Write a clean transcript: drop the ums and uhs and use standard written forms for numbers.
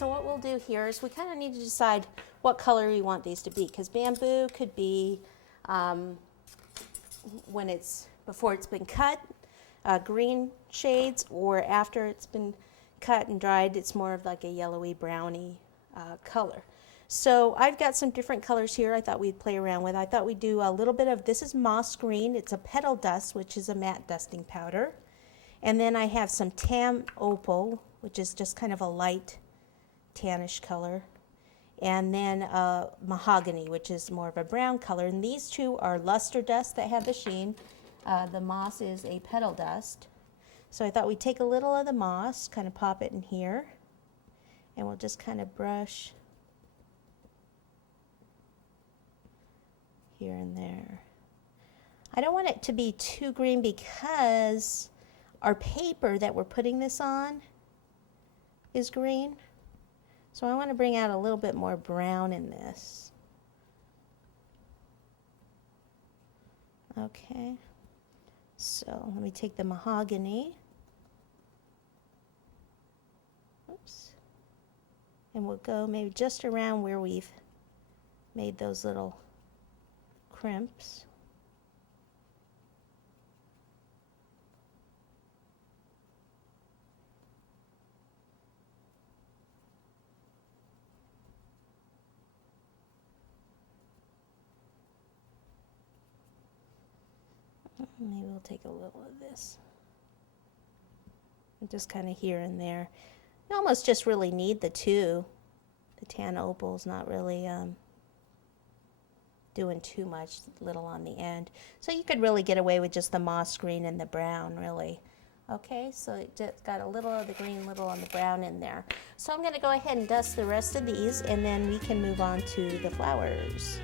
so what we'll do here is we kind of need to decide what color we want these to be, because bamboo could be, before it's been cut, green shades, or after it's been cut and dried, it's more of like a yellowy browny color. So I've got some different colors here I thought we'd play around with. I thought we'd do a little bit of, this is moss green, it's a petal dust, which is a matte dusting powder. And then I have some tam opal, which is just kind of a light tannish color. And then mahogany, which is more of a brown color. And these two are luster dust that have the sheen. The moss is a petal dust. So I thought we'd take a little of the moss, kind of pop it in here, and we'll just kind of brush here and there. I don't want it to be too green because our paper that we're putting this on is green. So I want to bring out a little bit more brown in this. Okay. So let me take the mahogany. Oops. And we'll go maybe just around where we've made those little crimps. Maybe we'll take a little of this. And just kind of here and there. You almost just really need the two. The tan opal's not really doing too much, little on the end. So you could really get away with just the moss green and the brown, really. Okay, so it just got a little of the green, little on the brown in there. So I'm going to go ahead and dust the rest of these, and then we can move on to the flowers.